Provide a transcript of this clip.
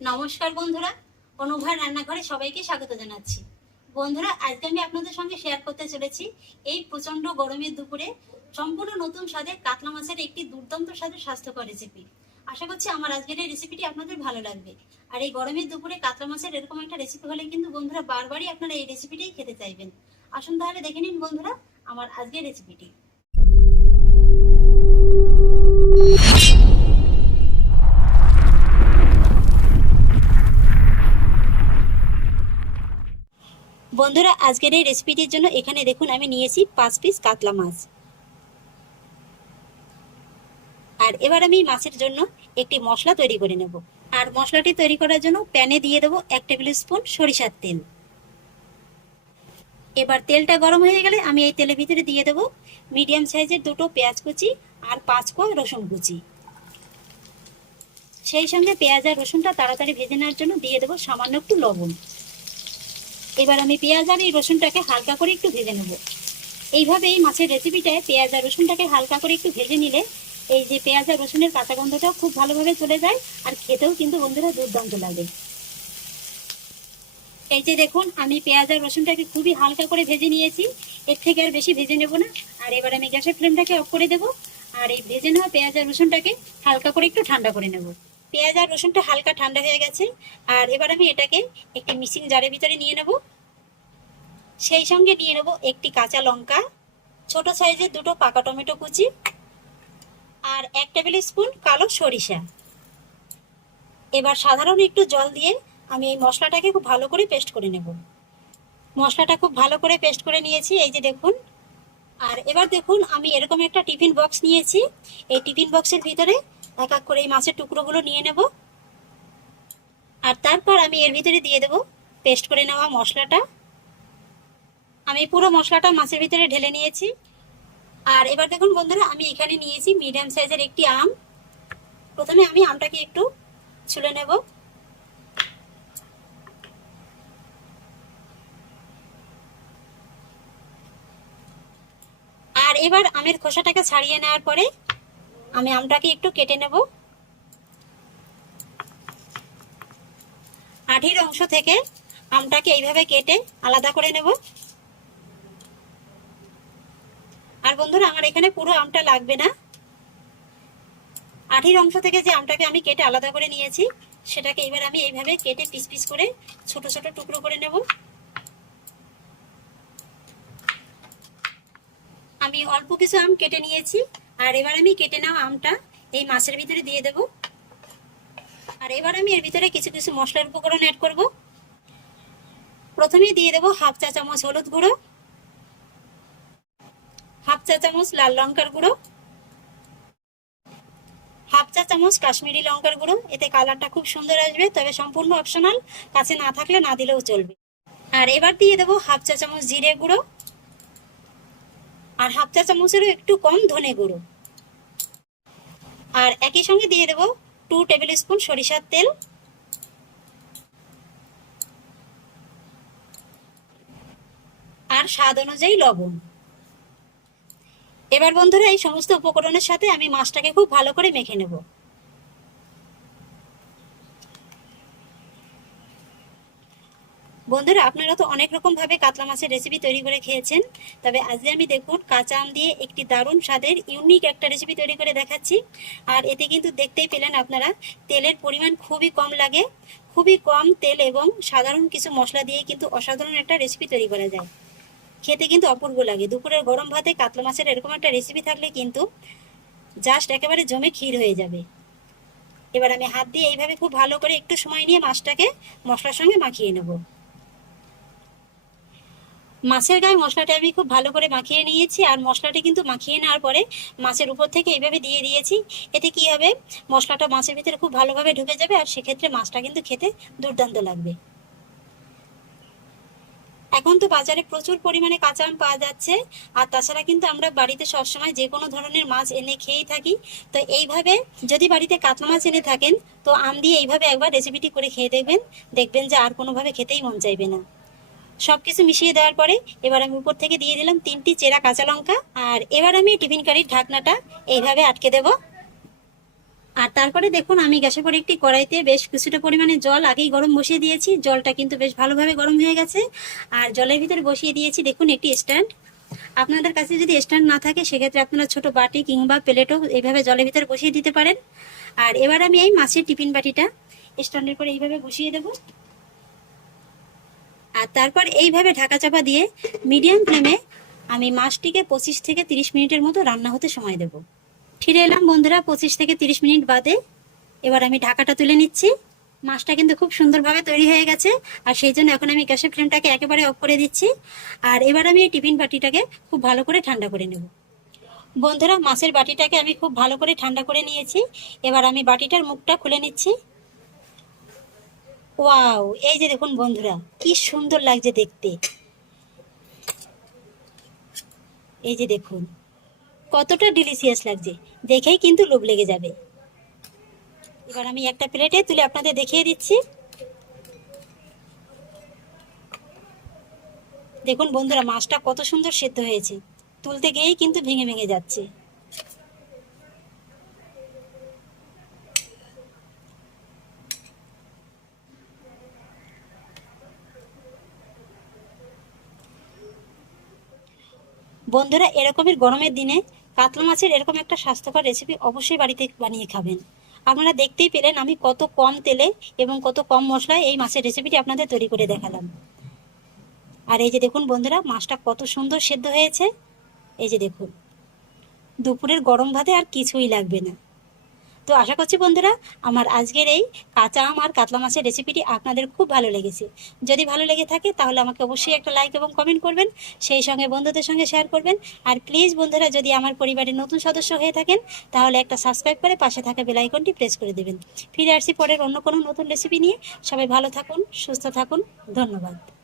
নমস্কার বন্ধুরা, অনুভা রান্নাঘরে সবাইকে স্বাগত জানাচ্ছি। বন্ধুরা, আজকে আমি আপনাদের সঙ্গে শেয়ার করতে চলেছি এই প্রচণ্ড গরমের দুপুরে সম্পূর্ণ নতুন স্বাদে কাতলা মাছের একটি দুর্দান্ত স্বাদের স্বাস্থ্যকর রেসিপি আশা করছি আমার আজকের এই রেসিপিটি আপনাদের ভালো লাগবে। আর এই গরমের দুপুরে কাতলা মাছের এরকম একটা রেসিপি হলে কিন্তু বন্ধুরা বারবারই আপনারা এই রেসিপিটাই খেতে চাইবেন। আসুন তাহলে দেখে নিন বন্ধুরা, আমার আজকের রেসিপিটি বন্ধুরা, আজকের এই রেসিপিটির জন্য এখানে দেখুন আমি নিয়েছি পাঁচ পিস কাতলা মাছ। আর এবার আমি মাছের জন্য একটি মশলা তৈরি করে নেব। আর মশলাটি তৈরি করার জন্য প্যানে দিয়ে দেবো এক টেবিল স্পুন সরিষার তেল। এবার তেলটা গরম হয়ে গেলে আমি এই তেলের ভিতরে দিয়ে দেবো মিডিয়াম সাইজের দুটো পেঁয়াজ কুচি আর পাঁচ কোয়া রসুন কুচি। সেই সঙ্গে পেঁয়াজ আর রসুনটা তাড়াতাড়ি ভেজে নেওয়ার জন্য দিয়ে দেবো সামান্য একটু লবণ। এবার আমি পেঁয়াজ আর এই রসুনটাকে হালকা করে একটু ভেজে নেব। এইভাবে এই মাছের রেসিপিটায় পেঁয়াজ আর রসুনটাকে হালকা করে একটু ভেজে নিলে এই যে পেঁয়াজ আর রসুনের কাঁচা গন্ধটাও খুব ভালোভাবে চলে যায় আর খেতেও কিন্তু বন্ধুরা দুর্দান্ত লাগে। এই যে দেখুন, আমি পেঁয়াজ আর রসুনটাকে খুবই হালকা করে ভেজে নিয়েছি। এর থেকে আর বেশি ভেজে নেব না। আর এবার আমি গ্যাসের ফ্লেমটাকে অফ করে দেবো। আর এই ভেজে নেওয়া পেঁয়াজ আর রসুনটাকে হালকা করে একটু ঠান্ডা করে নেব। পেঁয়াজ আর রসুনটা হালকা ঠান্ডা হয়ে গেছে। আর এবার আমি এটাকে একটি মিক্সিং জারের ভিতরে নিয়ে নেব। সেই সঙ্গে নিয়ে নেব একটি কাঁচা লঙ্কা, ছোট সাইজের দুটো পাকা টমেটো কুচি আর এক টেবিল স্পুন কালো সরিষা। এবার সাধারণ একটু জল দিয়ে আমি এই মশলাটাকে খুব ভালো করে পেস্ট করে নেব। মশলাটা খুব ভালো করে পেস্ট করে নিয়েছি, এই যে দেখুন। আর এবার দেখুন, আমি এরকম একটা টিফিন বক্স নিয়েছি। এই টিফিন বক্সের ভিতরে এক এক করে এই মাছের টুকরোগুলো নিয়ে নেব। আর তারপর আমি এর ভিতরে দিয়ে দেব পেস্ট করে নেওয়া মশলাটা। আমি পুরো মশলাটা মাছের ভিতরে ঢেলে নিয়েছি। আর এবার দেখুন বন্ধুরা, আমি এখানে নিয়েছি মিডিয়াম সাইজের একটি আম। প্রথমে আমি আমটাকে একটু ছুলে নেব। আর এবার আমের খোসাটাকে ছাড়িয়ে নেওয়ার পরে আমি আমটাকে একটু কেটে নেব। আঠির অংশ থেকে আমটাকে এইভাবে কেটে আলাদা করে নেব। আর বন্ধুরা, আমার এখানে পুরো আমটা লাগবে না। আঠির অংশ থেকে যে আমটাকে আমি কেটে আলাদা করে নিয়েছি, সেটাকে এবার আমি এইভাবে কেটে পিস পিস করে ছোট ছোট টুকরো করে নেব। আমি অল্প কিছু আম কেটে নিয়েছি। আর এবার আমি কেটে নেওয়া আমটা, এই মাছের ভিতরে দিয়ে দেব। আর এবার আমি এর ভিতরে কিছু কিছু মশলার উপকরণ অ্যাড করব। প্রথমেই দিয়ে দেব হাফ চা চামচ হলুদ গুঁড়ো, হাফ চা চামচ লাল লঙ্কার গুঁড়ো, হাফ চা চামচ কাশ্মীরি লঙ্কার গুঁড়ো। এতে কালারটা খুব সুন্দর আসবে, তবে সম্পূর্ণ অপশনাল কাছে না থাকলে না দিলেও চলবে। আর এবার দিয়ে দেবো হাফ চা চামচ জিরে গুঁড়ো আর হাফ চা চামচেরও একটু কম ধনে গুঁড়ো। আর একই সঙ্গে দিয়ে দেব টু টেবিল স্পুন সরিষার তেল। আর স্বাদ অনুযায়ী লবণ। এবার বন্ধুরা এই সমস্ত উপকরণের সাথে আমি মাছটাকে খুব ভালো করে মেখে নেব। বন্ধুরা, আপনারা তো অনেক রকম ভাবে কাতলা মাছের রেসিপি তৈরি করে খেয়েছেন। তবে আজকে আমি দেখুন, কাঁচা আম দিয়ে একটি দারুণ স্বাদের ইউনিক একটা রেসিপি তৈরি করে দেখাচ্ছি। আর এতে কিন্তু দেখতেই পেলেন আপনারা, তেলের পরিমাণ খুবই কম লাগে। খুবই কম তেল এবং সাধারণ কিছু মশলা দিয়ে কিন্তু অসাধারণ একটা রেসিপি তৈরি করা যায়। খেতে কিন্তু অপূর্ব লাগে। দুপুরের গরম ভাতে কাতলা মাছের এরকম একটা রেসিপি থাকলে কিন্তু জাস্ট একেবারে জমে ক্ষীর হয়ে যাবে। এবার আমি হাত দিয়ে এইভাবে খুব ভালো করে একটু সময় নিয়ে মাছটাকে মশলার সঙ্গে মাখিয়ে নেব। মাছের গায়ে মশলাটা আমি খুব ভালো করে মাখিয়ে নিয়েছি, আর মশলাটা কিন্তু মাখিয়ে নেওয়ার পরে মাছের উপর থেকে এইভাবে দিয়ে দিয়েছি। এতে কি হবে? মশলাটা মাছের ভিতরে খুব ভালোভাবে ঢুকে যাবে, আর সেক্ষেত্রে মাছটা কিন্তু খেতে দুর্দান্ত লাগবে। এখন তো বাজারে প্রচুর পরিমাণে কাঁচা আম পাওয়া যাচ্ছে, আর তাছাড়া কিন্তু আমরা বাড়িতে সবসময় যে কোনো ধরনের মাছ এনে খেয়েই থাকি। তো এইভাবে যদি বাড়িতে কাতলা মাছ এনে থাকেন, তো আম দিয়ে এইভাবে একবার রেসিপিটি করে খেয়ে দেখবেন দেখবেন যে আর কোনোভাবে খেতেই মন চাইবে না। সব কিছু মিশিয়ে দেওয়ার পরে এবার আমি উপর থেকে দিয়ে দিলাম তিনটি চেরা কাঁচা লঙ্কা, আর এবার আমি টিফিন কারির ঢাকনাটা এইভাবে আটকে দেব। আর তারপরে দেখুন, আমি গ্যাসের পরে একটি কড়াইতে বেশ কিছুটা পরিমাণে জল আগেই গরম বসিয়ে দিয়েছি। জলটা কিন্তু বেশ ভালোভাবে গরম হয়ে গেছে। আর জলের ভিতরে বসিয়ে দিয়েছি, দেখুন, একটি স্ট্যান্ড। আপনাদের কাছে যদি স্ট্যান্ড না থাকে, সেক্ষেত্রে আপনারা ছোট বাটি কিংবা প্লেটও এইভাবে জলের ভিতরে বসিয়ে দিতে পারেন। আর এবার আমি এই মাছের টিফিন বাটিটা স্ট্যান্ডের পরে এইভাবে বসিয়ে দেব। আর তারপর এইভাবে ঢাকা চাপা দিয়ে মিডিয়াম ফ্লেমে আমি মাছটিকে পঁচিশ থেকে তিরিশ মিনিটের মতো রান্না হতে সময় দেব। ফিরে এলাম বন্ধুরা পঁচিশ থেকে তিরিশ মিনিট বাদে। এবার আমি ঢাকাটা তুলে নিচ্ছি। মাছটা কিন্তু খুব সুন্দরভাবে তৈরি হয়ে গেছে আর সেই জন্য এখন আমি গ্যাসের ফ্লেমটাকে একেবারে অফ করে দিচ্ছি। আর এবার আমি এই টিফিন বাটিটাকে খুব ভালো করে ঠান্ডা করে নেব। বন্ধুরা, মাছের বাটিটাকে আমি খুব ভালো করে ঠান্ডা করে নিয়েছি। এবার আমি বাটিটার মুখটা খুলে নিচ্ছি। ওয়াও, এই যে দেখুন বন্ধুরা, কি সুন্দর লাগছে দেখতে। এই যে দেখুন, কতটা ডিলিশিয়াস লাগছে। দেখেই কিন্তু লোভ লেগে যাবে। এবার আমি একটা প্লেটে তুলে আপনাদের দেখিয়ে দিচ্ছি। দেখুন বন্ধুরা, মাছটা কত সুন্দর সেদ্ধ হয়েছে। তুলতে গিয়েই কিন্তু ভেঙে ভেঙে যাচ্ছে। বন্ধুরা এরকমই গরমের দিনে কাতলা মাছের এরকম একটা স্বাস্থ্যকর রেসিপি অবশ্যই বাড়িতে বানিয়ে খাবেন। আপনারা দেখতেই পেলেন আমি কত কম তেলে এবং কত কম মশলায় এই মাছের রেসিপিটি আপনাদের তৈরি করে দেখালাম। আর এই যে দেখুন বন্ধুরা, মাছটা কত সুন্দর সেদ্ধ হয়েছে। এই যে দেখুন, দুপুরের গরম ভাতে আর কিছুই লাগবে না। তো আশা করছি বন্ধুরা, আমার আজকের এই কাঁচা আম আর কাতলা মাছের রেসিপিটি আপনাদের খুব ভালো লেগেছে। যদি ভালো লেগে থাকে, তাহলে আমাকে অবশ্যই একটা লাইক এবং কমেন্ট করবেন, সেই সঙ্গে বন্ধুদের সঙ্গে শেয়ার করবেন। আর প্লিজ বন্ধুরা, যদি আমার পরিবারের নতুন সদস্য হয়ে থাকেন, তাহলে একটা সাবস্ক্রাইব করে পাশে থাকা বেল আইকনটি প্রেস করে দেবেন। ফিরে আসছি পরের অন্য কোনো নতুন রেসিপি নিয়ে। সবাই ভালো থাকুন, সুস্থ থাকুন। ধন্যবাদ।